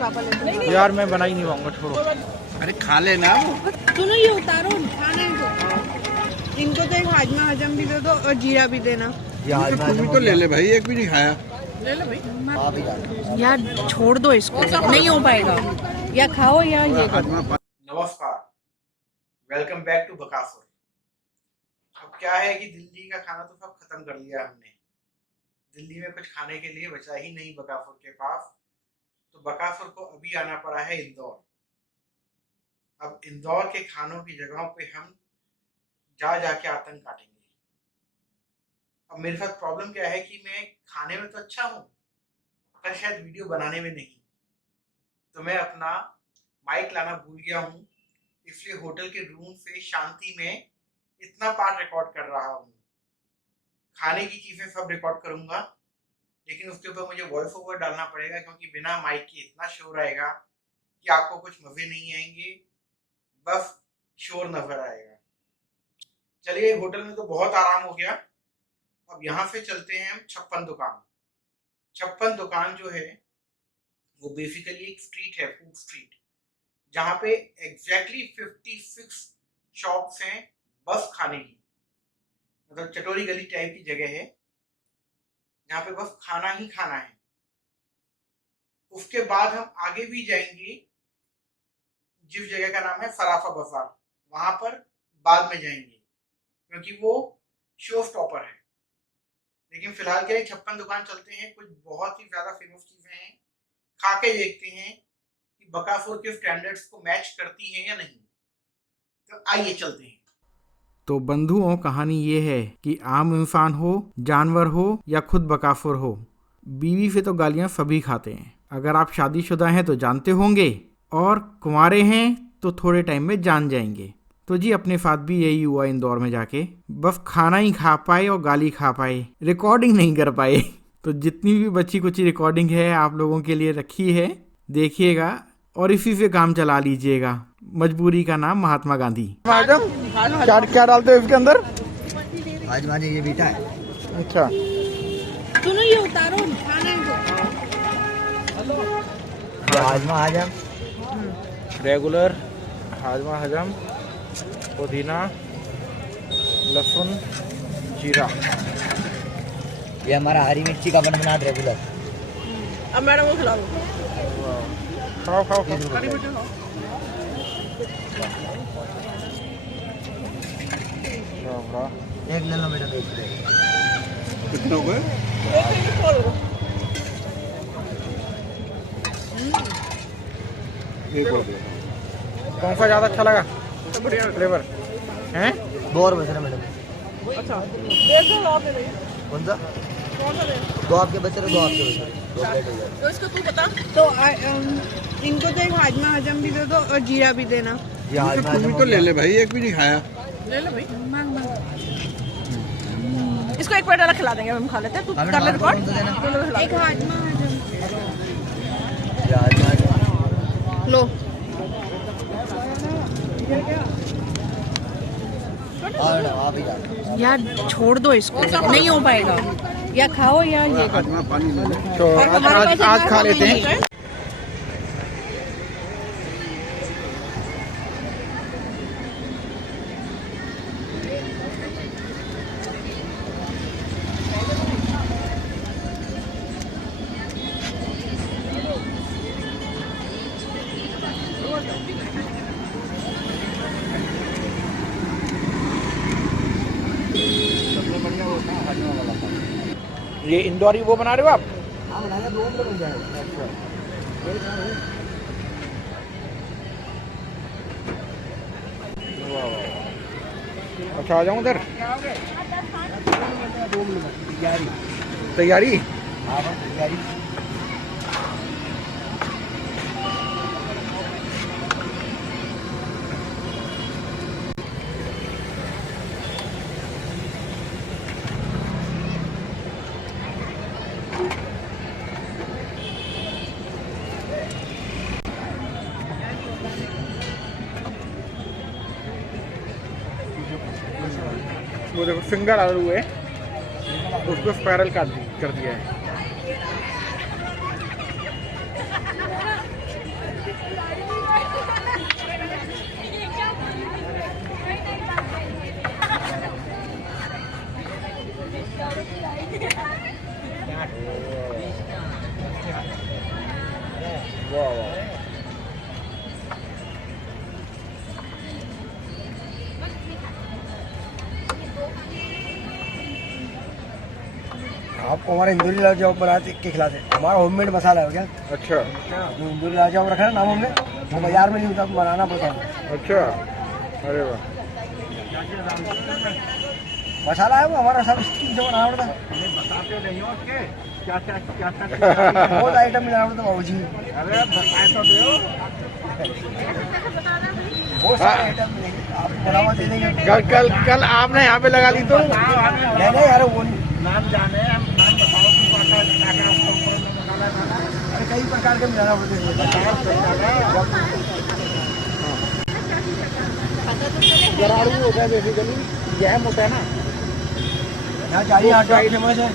पापा लेते। यार मैं बना ही नहीं पाऊंगा, छोड़ो। अरे खा लेना। सुनो ये उतारो, खाना है तो इनको तो एक हाजमा हजम भी दे दो और जीरा भी देना। तुम तो ले ले भाई, एक भी नहीं खाया। ले लो भाई। यार छोड़ दो इसको, नहीं हो पाएगा। या खाओ या ये करो। नमस्कार, वेलकम बैक टू बकासुर। अब क्या है कि दिल्ली का खाना तो सब खत्म कर लिया हमने। दिल्ली में कुछ खाने के लिए बचा ही नहीं बकासुर के पास, तो बकासुर को अभी आना पड़ा है इंदौर। अब इंदौर के खानों की जगहों पे हम जा जाके आतंक काटेंगे। अब मेरे साथ प्रॉब्लम क्या है कि मैं खाने में तो अच्छा हूँ, पर शायद वीडियो बनाने में नहीं। तो मैं अपना माइक लाना भूल गया हूँ, इसलिए होटल के रूम से शांति में इतना पार्ट रिकॉर्ड कर रहा हूँ। खाने की चीजें सब रिकॉर्ड करूंगा, लेकिन उसके ऊपर मुझे वॉइस ओवर डालना पड़ेगा, क्योंकि बिना माइक के इतना शोर आएगा कि आपको कुछ मजे नहीं आएंगे, बस शोर नजर आएगा। चलिए, होटल में तो बहुत आराम हो गया। अब यहाँ से चलते हैं हम छप्पन दुकान। छप्पन दुकान जो है वो बेसिकली एक स्ट्रीट है, फूड स्ट्रीट, जहाँ पे एग्जैक्टली 56 शॉप्स हैं बस खाने की। मतलब चटोरी गली टाइप की जगह है जहाँ पे बस खाना ही खाना है। उसके बाद हम आगे भी जाएंगे, जिस जगह का नाम है सराफा बाजार, वहां पर बाद में जाएंगे क्योंकि वो शो स्टॉपर है। लेकिन फिलहाल के लिए छप्पन दुकान चलते हैं। कुछ बहुत ही ज्यादा फेमस चीजें हैं, खा के देखते हैं कि बकासुर के स्टैंडर्ड्स को मैच करती हैं या नहीं। तो आइए चलते हैं। तो बंधुओं, कहानी ये है कि आम इंसान हो, जानवर हो या खुद बकासुर हो, बीवी से तो गालियां सभी खाते हैं। अगर आप शादीशुदा हैं तो जानते होंगे, और कुंवारे हैं तो थोड़े टाइम में जान जाएंगे। तो जी, अपने साथ भी यही हुआ इंदौर में जाके। बस खाना ही खा पाए और गाली खा पाए, रिकॉर्डिंग नहीं कर पाए। तो जितनी भी बची कुछ रिकॉर्डिंग है आप लोगों के लिए रखी है, देखिएगा और इसी से काम चला लीजिएगा। मजबूरी का नाम महात्मा गांधी। क्या डालते हैं इसके अंदर? हाजमा जी ये बीटा है। अच्छा, सुनो ये उतारो, खाना है तो। हाजमा हजम, रेगुलर हाजमा हजम, पुदीना, लहसुन, जीरा। ये हमारा हरी मिर्ची का बना रेगुलर। अब मैडम को खिला दो। खाओ खाओ खाओ। एक ले लो मैडम, एक कितने हो गए? एक हो गया। कौन सा ज्यादा अच्छा लगा फ्लेवर हैं? 2 और बच रहे मैडम। अच्छा, एक दो आप ले लो। कौन सा? कौन सा ले? 2 आपके बच रहे, 2 आपके बच रहे। 2 प्लेट हो जाए। तो इसको तू बता। तो इनको तो एक हाजमा हजम भी दे दो और जीरा भी देना। ये हाजमा हजम तो ले ले भाई, एक भी नहीं खाया। ले लो भाई, मांग मांग। इसको एक प्लेट अलग खिला देंगे, हम खा लेते हैं। तू कर ले रिकॉर्ड। एक हाजमा हजम ये हाजमा हजम लो। और आप ही जाओ। यार छोड़ दो इसको, नहीं हो पाएगा। या खाओ या ये करो। हाजमा पानी ले ले। तो आज खा लेते हैं। ये इंदौरी वो बना रहे हो आप? हाँ बनाया, 2 बन जाएगा। अच्छा, आ जाऊँ उधर? तैयारी तैयारी। हाँ तैयारी। वो देखो फिंगर आलू है, उसको स्पाइरल कर दिया है। वाह वाह। आपको हमारे इंदौरी लाल चावल बनाते के खिलाते, हमारा होममेड मसाला है क्या? अच्छा जो इंदौरी लाल चावल रखा है नाम हमने, वो बाजार में नहीं होता, बनाना पड़ता है। अच्छा, अरे वाह। मसाला है वो हमारा, सब स्टीम से बनाना पड़ता है। बताते नहीं हो के क्या बहुत आइटम मिलाना पड़ता है बाबू जी, अरे बताए तो दो। बहुत सारे आइटम मिलेंगे, आपको बनावा दे देंगे। कल आपने यहाँ पे लगा दी तो नहीं नहीं यार, वो नहीं, नाम जाने, हम नाम बताओ तुमको क्या क्या उसका ऊपर में मसाला डाला है। अरे कई प्रकार के मिलाना पड़ते हैं। गराड़ू होता है बेसिकली, जैम होता है ना। यहाँ जानी हॉट डॉग फेमस है,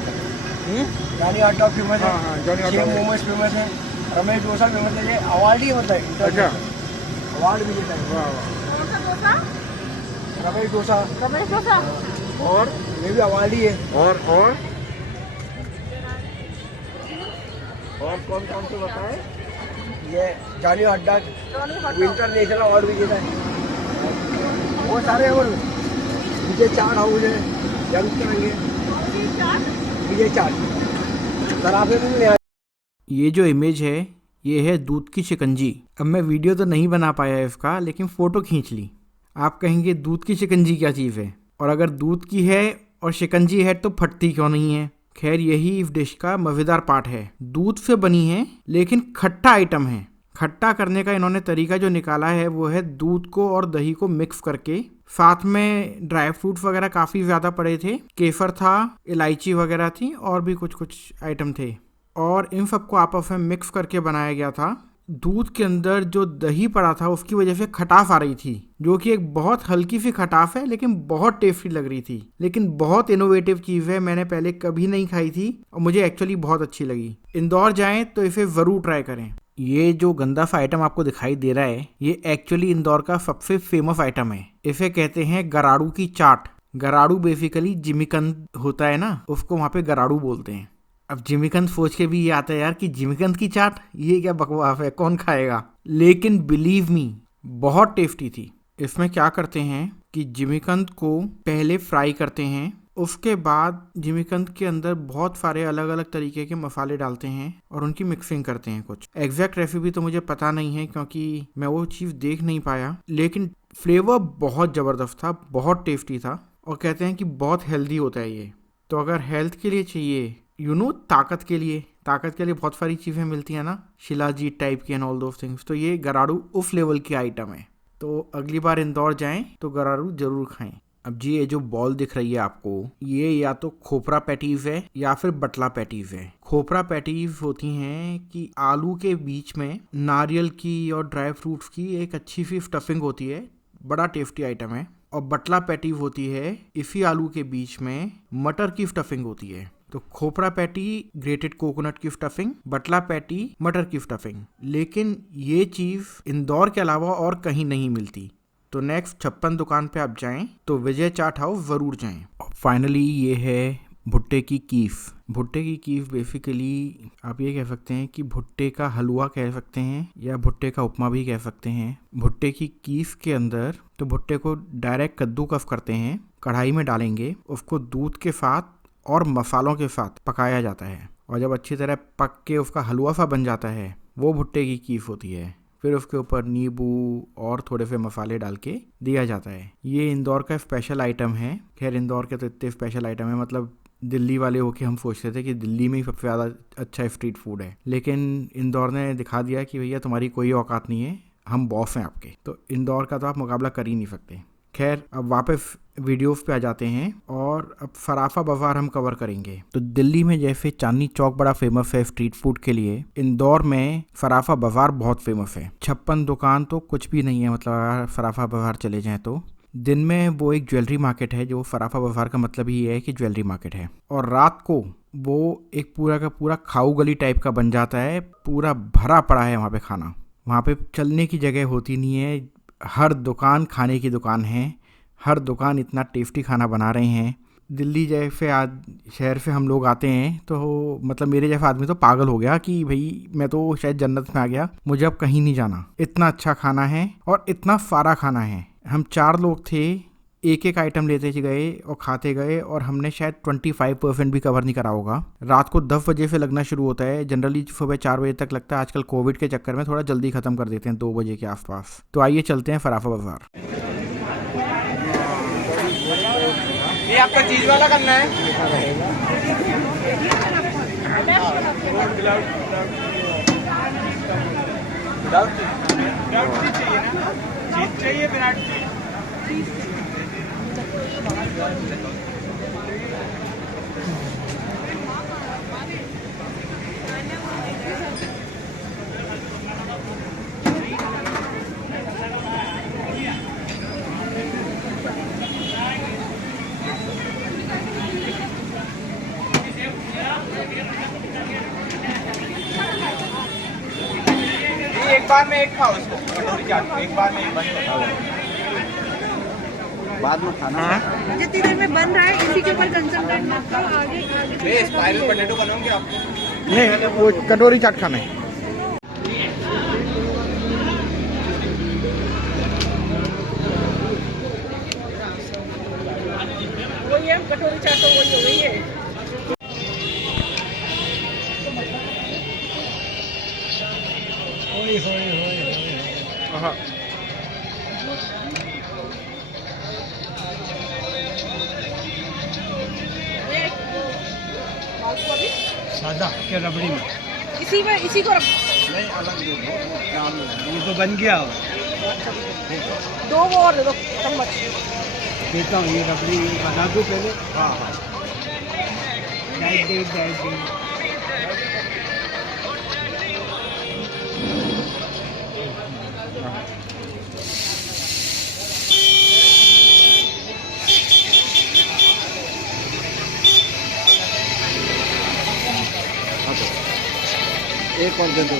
जानी हॉट डॉग फेमस है, हाँ, हाँ, जानी hot same dog. Momos famous है, रमेश डोसा फेमस है। ये अवार्ड ही होता है, अच्छा अवार्ड भी देता है वाह वाह। रमेश डोसा, और ये भी अवार्ड ही है। और कौन कौन से बताए? ये जानी हॉट डॉग इंटरनेशनल अवार्ड भी देता है। वो सारे और विजय चाट हाउस है, जंग करेंगे विजय चाट, सर आपने भी नहीं। ये जो इमेज है ये है दूध की शिकंजी। अब मैं वीडियो तो नहीं बना पाया इसका, लेकिन फ़ोटो खींच ली। आप कहेंगे दूध की शिकंजी क्या चीज़ है, और अगर दूध की है और शिकंजी है तो फटती क्यों नहीं है। खैर यही इस डिश का मज़ेदार पार्ट है। दूध से बनी है लेकिन खट्टा आइटम है। खट्टा करने का इन्होंने तरीका जो निकाला है वो है दूध को और दही को मिक्स करके, साथ में ड्राई फ्रूट्स वगैरह काफ़ी ज़्यादा पड़े थे, केसर था, इलायची वगैरह थी और भी कुछ कुछ आइटम थे, और इन सबको आपस में मिक्स करके बनाया गया था। दूध के अंदर जो दही पड़ा था उसकी वजह से खटास आ रही थी, जो कि एक बहुत हल्की सी खटास है लेकिन बहुत टेस्टी लग रही थी। लेकिन बहुत इनोवेटिव चीज़ है, मैंने पहले कभी नहीं खाई थी और मुझे एक्चुअली बहुत अच्छी लगी। इंदौर जाएं तो इसे ज़रूर ट्राई करें। ये जो गंदा सा आइटम आपको दिखाई दे रहा है ये एक्चुअली इंदौर का सबसे फेमस आइटम है। इसे कहते हैं गराड़ू की चाट। गराड़ू बेसिकली जिमीकंद होता है ना, उसको वहाँ पे गराड़ू बोलते हैं। अब जिमीकंद सोच के भी ये आता है यार कि जिमीकंद की चाट, ये क्या बकवास है, कौन खाएगा। लेकिन बिलीव मी बहुत टेस्टी थी। इसमें क्या करते हैं कि जिमीकंद को पहले फ्राई करते हैं, उसके बाद जिमीकंद के अंदर बहुत सारे अलग अलग तरीके के मसाले डालते हैं और उनकी मिक्सिंग करते हैं। कुछ एग्जैक्ट रेसिपी तो मुझे पता नहीं है क्योंकि मैं वो चीज़ देख नहीं पाया, लेकिन फ्लेवर बहुत ज़बरदस्त था, बहुत टेस्टी था, और कहते हैं कि बहुत हेल्दी होता है ये। तो अगर हेल्थ के लिए चाहिए, ताकत के लिए बहुत सारी चीज़ें मिलती हैं ना, शिलाजीत टाइप की एंड ऑल दोस थिंग्स, तो ये गराड़ू उस लेवल की आइटम है। तो अगली बार इंदौर जाएं तो गराड़ू जरूर खाएं। अब जी ये जो बॉल दिख रही है आपको, ये या तो खोपरा पैटीज है या फिर बटला पैटीज है। खोपरा पैटीज होती हैं कि आलू के बीच में नारियल की और ड्राई फ्रूट्स की एक अच्छी सी स्टफिंग होती है, बड़ा टेस्टी आइटम है। और बटला पैटीज होती है इसी आलू के बीच में मटर की स्टफिंग होती है। तो खोपरा पैटी ग्रेटेड कोकोनट की स्टफिंग, बटला पैटी मटर की स्टफिंग। लेकिन ये चीज़ इंदौर के अलावा और कहीं नहीं मिलती। तो नेक्स्ट 56 दुकान पे आप जाएं तो विजय चाट हाउस ज़रूर जाएं। और फाइनली ये है भुट्टे की कीफ। भुट्टे की कीफ बेसिकली आप ये कह सकते हैं कि भुट्टे का हलवा कह सकते हैं या भुट्टे का उपमा भी कह सकते हैं। भुट्टे की कीफ के अंदर तो भुट्टे को डायरेक्ट कद्दूकस करते हैं, कढ़ाई में डालेंगे, उसको दूध के साथ और मसालों के साथ पकाया जाता है, और जब अच्छी तरह पक के उसका हलवा सा बन जाता है वो भुट्टे की कीफ होती है। फिर उसके ऊपर नींबू और थोड़े से मसाले डाल के दिया जाता है। ये इंदौर का स्पेशल आइटम है। खैर इंदौर के तो इतने स्पेशल आइटम है, मतलब दिल्ली वाले होके हम सोचते थे कि दिल्ली में ही सबसे ज़्यादा अच्छा स्ट्रीट फूड है, लेकिन इंदौर ने दिखा दिया कि भैया तुम्हारी कोई औकात नहीं है, हम बॉस हैं आपके। तो इंदौर का तो आप मुकाबला कर ही नहीं सकते। खैर अब वापस वीडियोस पे आ जाते हैं और अब सराफा बाजार हम कवर करेंगे। तो दिल्ली में जैसे चांदनी चौक बड़ा फेमस है स्ट्रीट फूड के लिए, इंदौर में सराफा बाजार बहुत फेमस है। 56 दुकान तो कुछ भी नहीं है, मतलब अगर सराफा बाजार चले जाएं तो दिन में वो एक ज्वेलरी मार्केट है, जो सराफा बाजार का मतलब ही है कि ज्वेलरी मार्केट है, और रात को वो एक पूरा का पूरा खाऊ गली टाइप का बन जाता है। पूरा भरा पड़ा है वहाँ पे खाना, वहाँ पे चलने की जगह होती नहीं है। हर दुकान खाने की दुकान है, हर दुकान इतना टेस्टी खाना बना रहे हैं। दिल्ली जैसे शहर से हम लोग आते हैं तो मतलब मेरे जैसा आदमी तो पागल हो गया कि भाई मैं तो शायद जन्नत में आ गया, मुझे अब कहीं नहीं जाना। इतना अच्छा खाना है और इतना सारा खाना है। हम 4 लोग थे, एक एक आइटम लेते गए और खाते गए और हमने शायद 25% भी कवर नहीं करा होगा। रात को 10 बजे से लगना शुरू होता है, जनरली सुबह 4 बजे तक लगता है। आजकल कोविड के चक्कर में थोड़ा जल्दी ख़त्म कर देते हैं, 2 बजे के आसपास। तो आइए चलते हैं फराफा बाजार। ये आपका चीज वाला करना है। चीज चाहिए विराट चीज। एक बार में एक खाओ इसको, कटोरी चाट एक बार में एक बाद में खाना जितनी देर में बन रहा है इसी के ऊपर कंसंट्रेट मत करो, आगे स्पाइरल पोटैटो बनाओगे आप? नहीं, वो कटोरी चाट खाना है। वही है कटोरी चाट, तो वही है। सादा क्या रबड़ी में इसी को रख नहीं, अलग दे दो, ये तो बन गया। दो वो और दे दो चम्मच। देता हूँ, ये रबड़ी बना दो पहले। हाँ हाँ, डाइट दे। एक और दे दो।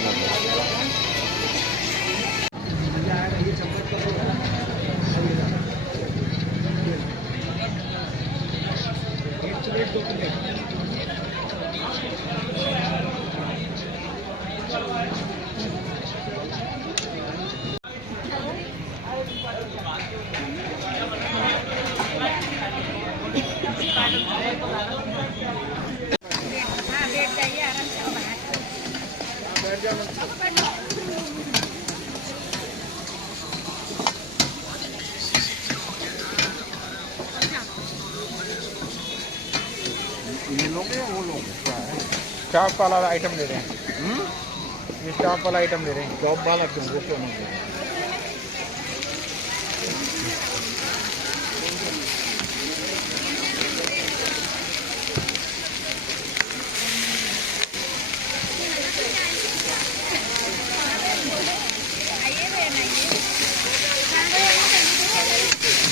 ये लोगे या वो लोगे? चाप वाला आइटम ले रहे हैं। ये चाप वाला आइटम ले रहे हैं। टॉप वाला क्यों? वो क्यों नहीं?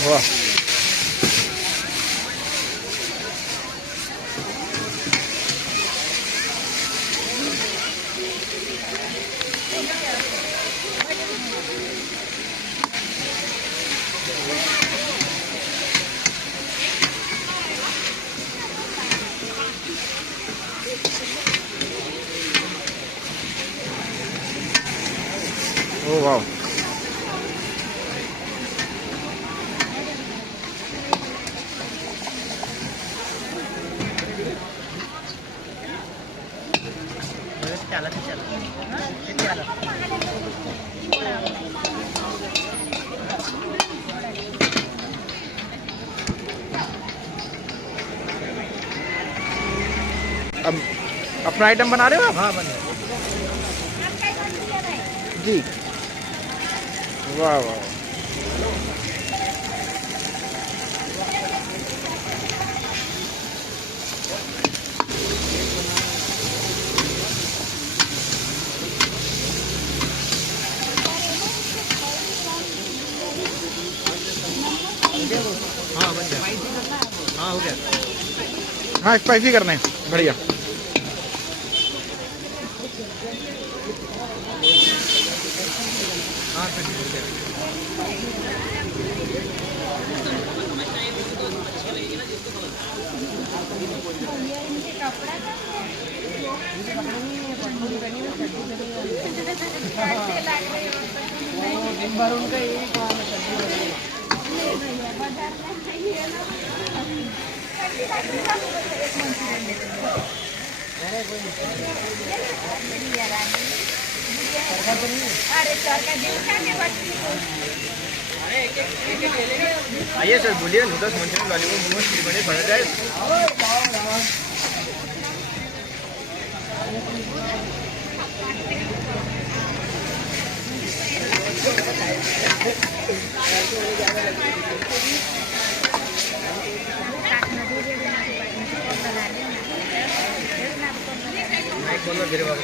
वाह, ओ वाह। अब अपना आइटम बना रहे हो आप? हाँ, बने। जी, वाह वाह। हाँ, बन गया। हाँ, हो गया। हाँ, स्पाइसी करना है, बढ़िया। हाँ, हो गया। दिन भर उनका यही काम है, सब्जी वगैरह। आइए सर बोलिए, noodles manchurian lollipop momos chilli paneer butter rice. बोलो मेरे बाबू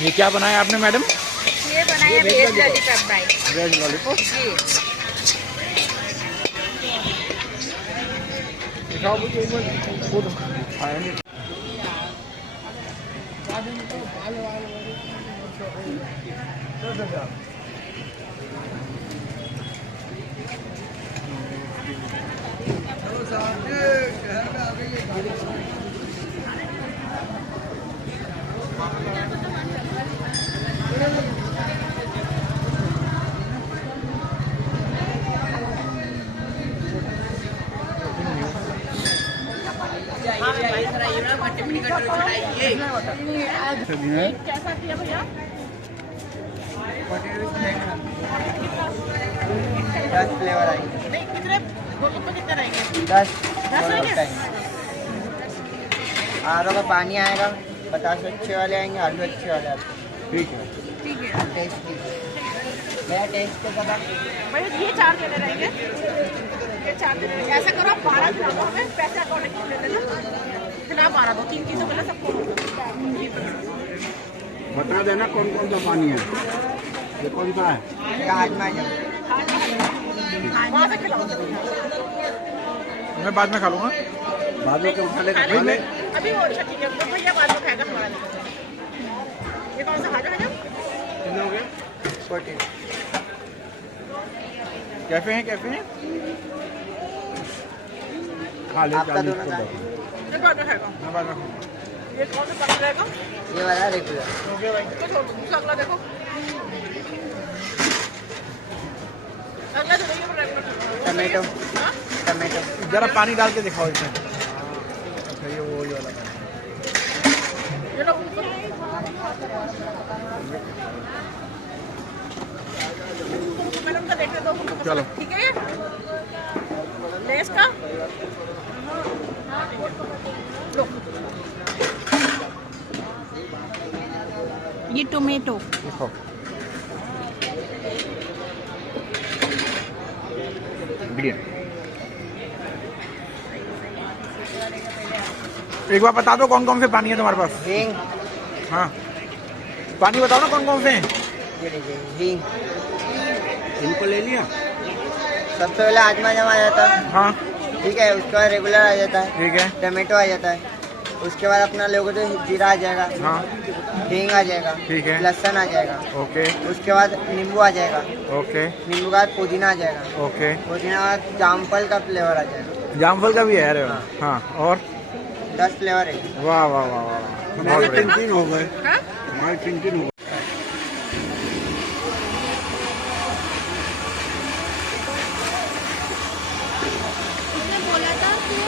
ये क्या बनाया आपने मैडम? ये बनाया veg lollipop fry. Veg lollipop. जी दिखाओ मुझे एक बार, वो तो खाया नहीं। कैसा किया भैया? 10 फ्लेवर आएंगे। नहीं कितने गोलगप्पे कितने रहेंगे? 10 रहेंगे? आलू का पानी आएगा, 50 अच्छे वाले आएंगे, आलू अच्छे वाले आते हैं। ठीक है। ठीक है टेस्ट कीजिए, मेरा टेस्ट के साथ भैया ये 4 देने रहेंगे, ये 4 देने रहेंगे। ऐसा करो आप 12 खिला दो, हमें पैसे अकाउंट में ले लेना, खिला 12 दो, 3 चीज़ों मिला सबको। बता देना कौन कौन सा पानी है, ये कौन सा है? हाजमा जम। वहाँ से खिलाओ मैं बाद में खा लूँगा। बाद में उठा ले खा लेंगे अभी। वो अच्छा ठीक है, तो भैया बाद में खाएगा हमारा। ये कौन सा खाजा है? कितने हो गए? 14। कैफे हैं, कैफे हैं। खा ले आपका 40 दोनों को का? दो। ये बाद में खाएगा। मैं बाद में खाऊंगा। ये कौन सा पानी रहेगा? ये वाला रेगुलर। हो गया भाई। इसको छोड़ दो, दूसरा अगला देखो। अगला जो नहीं है वो टमाटो। हाँ? टमाटो जरा पानी डाल के दिखाओ इसमें। अच्छा ये वही वाला पानी। ये लो ऊपर। मैडम का देखने दो। चलो। ठीक है ये लेस का लो। ये टोमेटो। दिखाओ। बढ़िया। एक बार बता दो कौन कौन से पानी है तुम्हारे पास। हींग। हाँ पानी बताओ ना कौन कौन से हैं। ये लीजिए हींग। इनको ले लिया। सबसे पहले हाजमा जम आ जाता है, हाँ ठीक है। उसके बाद रेगुलर आ जाता है, ठीक है। टमाटो आ जाता है। उसके बाद अपना लोगों तो जीरा आ जाएगा, हाँ हींग आ जाएगा, ठीक है। लहसुन आ जाएगा। ओके उसके बाद नींबू आ जाएगा, ओके नींबू के बाद पुदीना आ जाएगा, ओके। पुदीना के बाद जामफल का फ्लेवर आ जाएगा। जामफल का भी है। अरे वाह। हाँ और 10 फ्लेवर है। वाह वाह वाह वाह वाह। हमारे बहुत बढ़िया। 3 हो गए, हाँ? हमारे 3 हो गए। उसने बोला था कि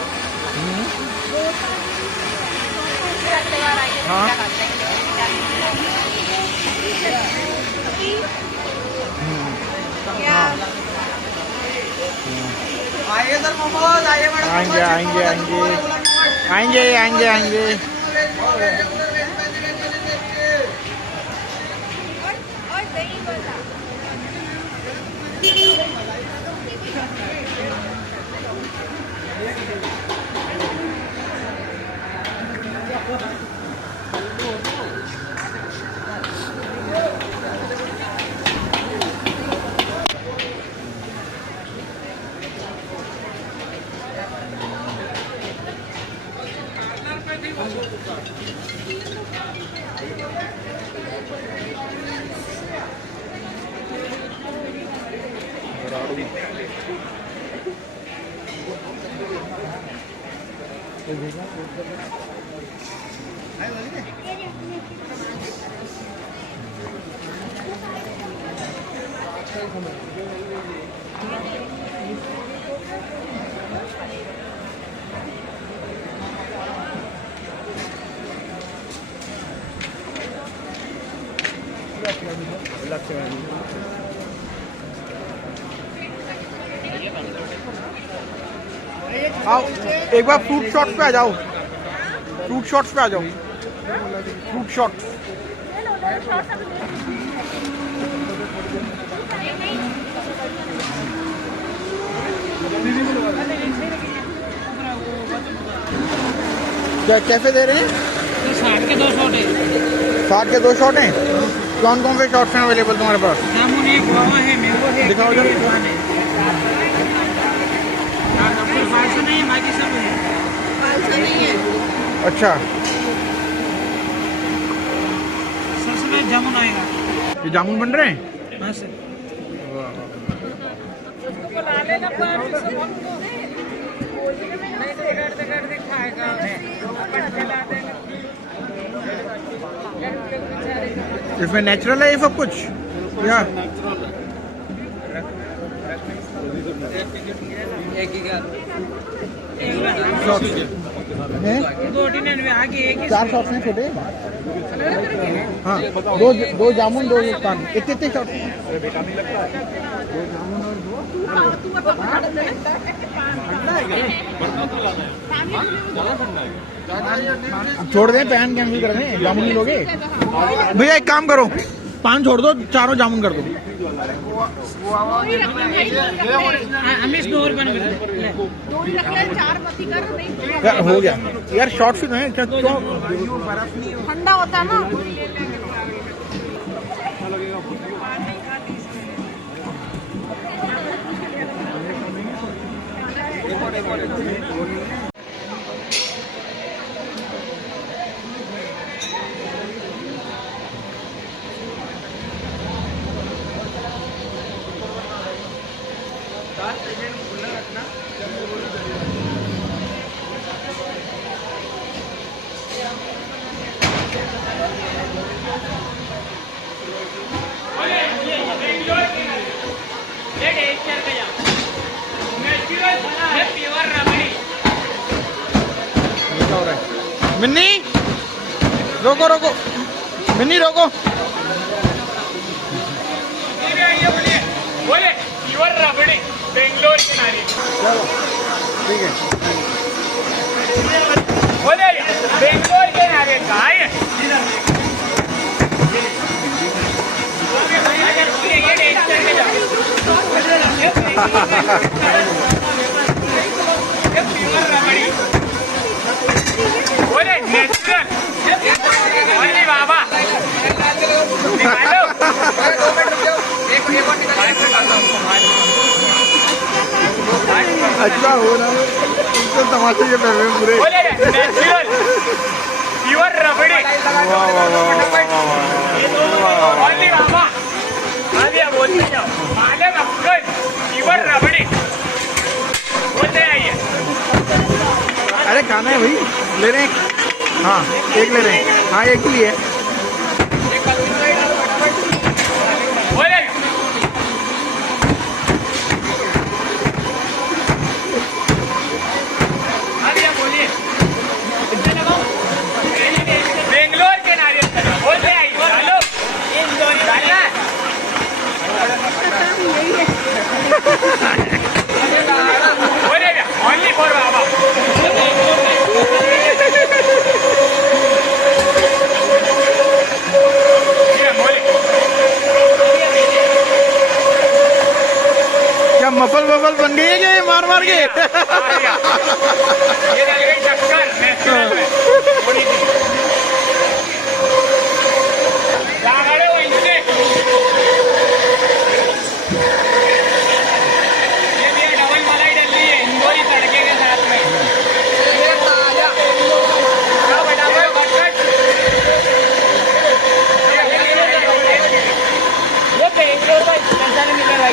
आएंगे आएंगे आएंगे आएंगे आएंगे आएंगे। आओ एक बार फ्रूट शॉट्स पे आ जाओ, फ्रूट शॉट्स पे आ जाओ, फ्रूट शॉट्स। क्या कैसे दे रहे हैं? 60 के 2 शॉट है। 60 के 2 शॉट हैं। कौन कौन से शॉट्स हैं अवेलेबल तुम्हारे पास? जामुन है, गुआवा है, मैंगो है, दिखाओ जरा। फालसा नहीं है, बाकी सब है। फालसा नहीं है। अच्छा, सबसे पहले जामुन आएगा। ये जामुन बन रहे हैं? हाँ सर। इसमें नेचुरल है ये सब कुछ या शॉट्स हैं? 299 आगे एक ही 4 शॉट्स हैं छोटे। हाँ, दो जामुन 2 पान, इतने शॉट्स। छोड़ दें, पैन कैंसिल कर दें, जामुन नहीं लोगे? भैया एक काम करो, पान छोड़ दो, चारों जामुन कर दो। हमें स्टोर बन गया। यार हो गया यार, शॉर्ट फिट है क्या? ठंडा होता है ना। मिन्नी रोको रोको, मिन्नी रोको। बोले प्योर रबड़ी बेंगलोर के नारियल। चलो ठीक है। बोले बेंगलोर के नारियल का है। बोले नेचुरल अरे बाबा अच्छा हो रहा है तो तमाशे के पहले पूरे। बोले नेचुरल प्योर रबड़ी। वाह वाह वाह अरे बाबा आलिया बोलते जाओ आले अफगन प्योर रबड़ी बोलते आइए। अरे खाना है भाई, ले रहे हैं? हाँ एक ले रहे हैं। हाँ एक ही है। बोले आलिया बोलिए बेंगलोर के नारियल बोलते आइए। हेलो डालना बोले मफल मफल बन गई है क्या ये मार मार के? ये डल गई टक्कर नेचुरल में थोड़ी सी। क्या खड़े हो इनसे? ये भी डबल मलाई डल रही है इंदौरी तड़के के साथ में। क्या बेटा भाई कट ये बेंगलोर का पैसा नहीं निकल रहा है।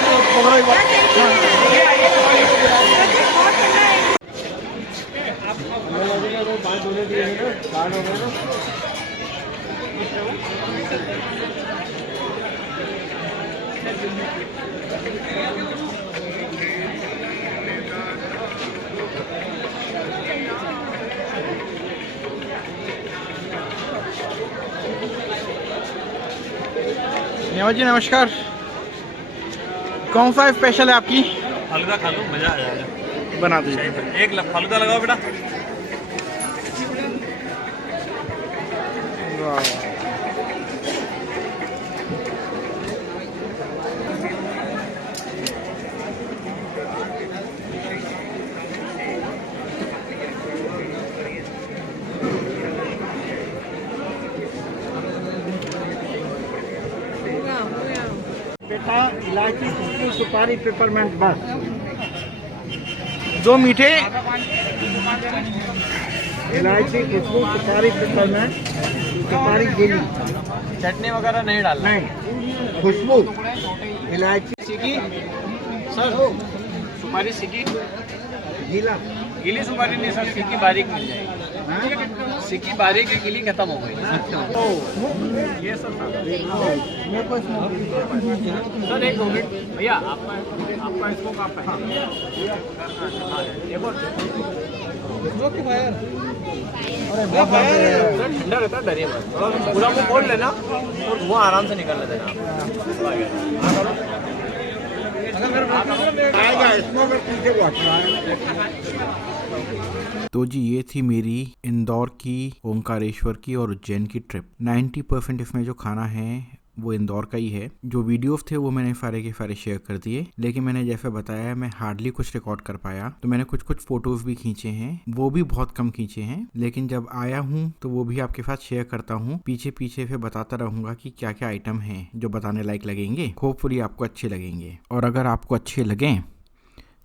नेवा जी नमस्कार। कौन सा स्पेशल है आपकी? हल्का खा लो, मजा आ जाएगा। बना दीजिए। एक हल्का लगाओ बेटा। बेटा इलायची, खुशबू, सुपारी, पेपरमेंट बस। दो मीठे इलायची, खुशबू, सुपारी, पेपरमेंट, सुपारी गीली चटनी वगैरह नहीं डालना। नहीं, खुशबू, इलायची, सीखी सर, सुपारी सीखी, गीला। गीली सुपारी नहीं सर, सीखी बारीक मिल जाएगी। सीखी बारीक है, गीली खत्म हो गई। ये सब सर एक मिनट भैया, आपका इसको कहाँ पे? ठंडा रहता है, डरिए मत। पूरा मुंह खोल लेना और वो आराम से निकलने देना। आएगा इसमें अगर पीछे को हटना है। तो जी ये थी मेरी इंदौर की, ओंकारेश्वर की और उज्जैन की ट्रिप। 90% इसमें जो खाना है वो इंदौर का ही है। जो वीडियोस थे वो मैंने सारे के सारे शेयर कर दिए, लेकिन मैंने जैसे बताया मैं हार्डली कुछ रिकॉर्ड कर पाया। तो मैंने कुछ कुछ फोटोज भी खींचे हैं, वो भी बहुत कम खींचे हैं, लेकिन जब आया हूँ तो वो भी आपके साथ शेयर करता हूँ। पीछे पीछे फिर बताता रहूंगा कि क्या क्या आइटम है जो बताने लायक लगेंगे। होपफुली आपको अच्छे लगेंगे, और अगर आपको अच्छे लगें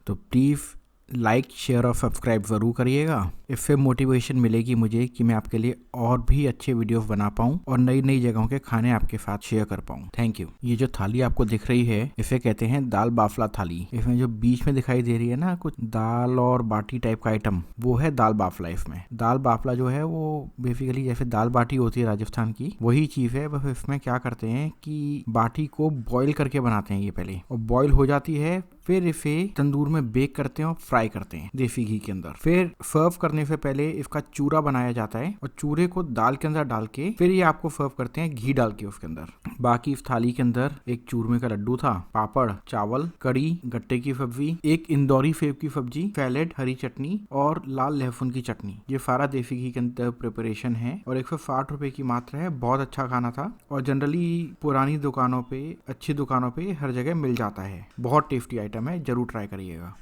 तो प्लीज़ लाइक, शेयर और सब्सक्राइब ज़रूर करिएगा। इससे मोटिवेशन मिलेगी मुझे कि मैं आपके लिए और भी अच्छे वीडियोस बना पाऊँ और नई नई जगहों के खाने आपके साथ शेयर कर पाऊँ। Thank you. ये जो थाली आपको दिख रही है इसे कहते हैं दाल बाफला थाली। इसमें जो बीच में दिखाई दे रही है ना कुछ दाल और बाटी टाइप का आइटम, वो है दाल बाफला। इसमें दाल बाफला जो है वो बेसिकली जैसे दाल बाटी होती है राजस्थान की, वही चीज़ है। बस इसमें क्या करते हैं कि बाटी को बॉईल करके बनाते हैं ये पहले, और बॉईल हो जाती है, फिर इसे तंदूर में बेक करते हैं और फ्राई करते हैं देसी घी के अंदर। फिर सर्व करने से पहले इसका चूरा बनाया जाता है और चूरे को दाल के अंदर डाल के फिर ये आपको सर्व करते हैं घी डाल के उसके अंदर। बाकी इस थाली के अंदर एक चूरमे का लड्डू था, पापड़, चावल, कड़ी, गट्टे की सब्जी, एक इंदौरी सेव की सब्जी, सैलेड, हरी चटनी और लाल लहसुन की चटनी। ये सारा देसी घी के अंदर प्रिपरेशन है और 160 रुपए की मात्रा है। बहुत अच्छा खाना था और जनरली पुरानी दुकानों पे, अच्छी दुकानों पे हर जगह मिल जाता है। बहुत टेस्टी आइटम है, जरूर ट्राई करिएगा।